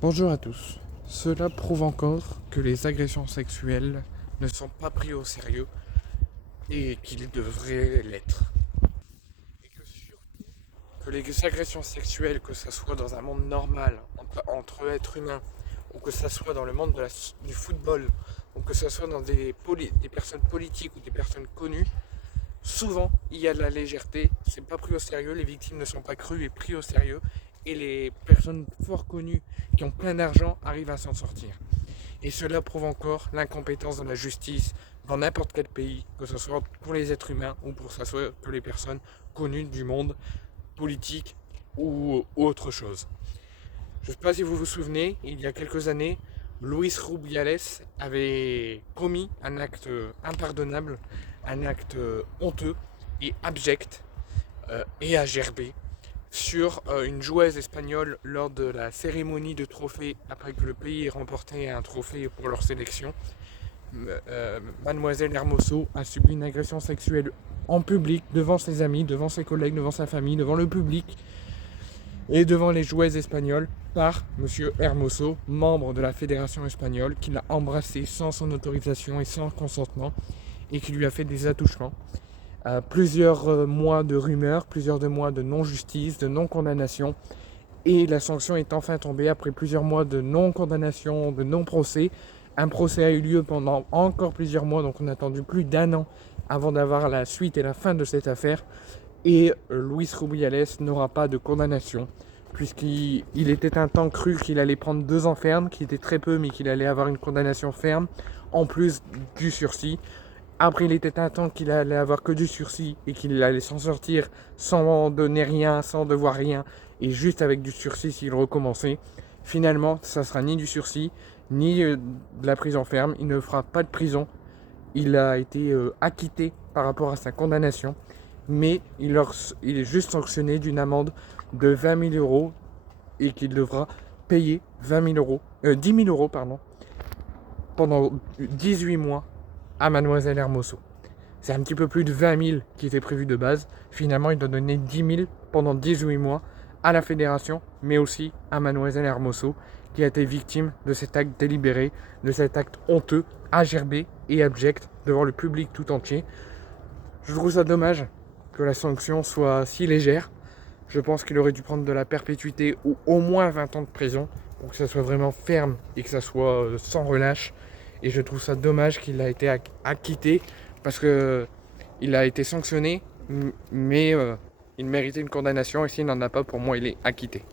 Bonjour à tous. Cela prouve encore que les agressions sexuelles ne sont pas prises au sérieux et qu'ils devraient l'être. Et que surtout que les agressions sexuelles, que ce soit dans un monde normal, entre êtres humains, ou que ce soit dans le monde du football, ou que ce soit dans des personnes politiques ou des personnes connues, souvent il y a de la légèreté, c'est pas pris au sérieux, les victimes ne sont pas crues et pris au sérieux, et les personnes fort connues qui ont plein d'argent arrivent à s'en sortir. Et cela prouve encore l'incompétence de la justice dans n'importe quel pays, que ce soit pour les êtres humains ou pour ce soit que les personnes connues du monde politique ou autre chose. Je ne sais pas si vous vous souvenez, il y a quelques années, Luis Rubiales avait commis un acte impardonnable, un acte honteux et abject et agerbé sur une joueuse espagnole lors de la cérémonie de trophée après que le pays ait remporté un trophée pour leur sélection. Mademoiselle Hermoso a subi une agression sexuelle en public, devant ses amis, devant ses collègues, devant sa famille, devant le public et devant les joueuses espagnoles par Monsieur Hermoso, membre de la fédération espagnole, qui l'a embrassé sans son autorisation et sans consentement et qui lui a fait des attouchements. Plusieurs mois de rumeurs, plusieurs mois de non-justice, de non-condamnation, et la sanction est enfin tombée après plusieurs mois de non-condamnation, de non-procès. Un procès a eu lieu pendant encore plusieurs mois, donc on a attendu plus d'1 an avant d'avoir la suite et la fin de cette affaire. Et Luis Rubiales n'aura pas de condamnation, puisqu'il était un temps cru qu'il allait prendre 2 ans ferme, qui était très peu, mais qu'il allait avoir une condamnation ferme, en plus du sursis. Après, il était un temps qu'il allait avoir que du sursis et qu'il allait s'en sortir sans donner rien, sans devoir rien, et juste avec du sursis s'il recommençait. Finalement, ça sera ni du sursis, ni de la prison ferme. Il ne fera pas de prison. Il a été acquitté par rapport à sa condamnation, mais il est juste sanctionné d'une amende de 20 000 euros et qu'il devra payer 10 000 euros pendant 18 mois à Mademoiselle Hermoso. C'est un petit peu plus de 20 000 qui était prévu de base. Finalement, il doit donner 10 000 pendant 18 mois à la fédération, mais aussi à Mademoiselle Hermoso, qui a été victime de cet acte délibéré, de cet acte honteux, agerbé et abject devant le public tout entier. Je trouve ça dommage que la sanction soit si légère. Je pense qu'il aurait dû prendre de la perpétuité ou au moins 20 ans de prison pour que ça soit vraiment ferme et que ça soit sans relâche. Et je trouve ça dommage qu'il a été acquitté parce que il a été sanctionné, mais il méritait une condamnation et s'il n'en a pas, pour moi, il est acquitté.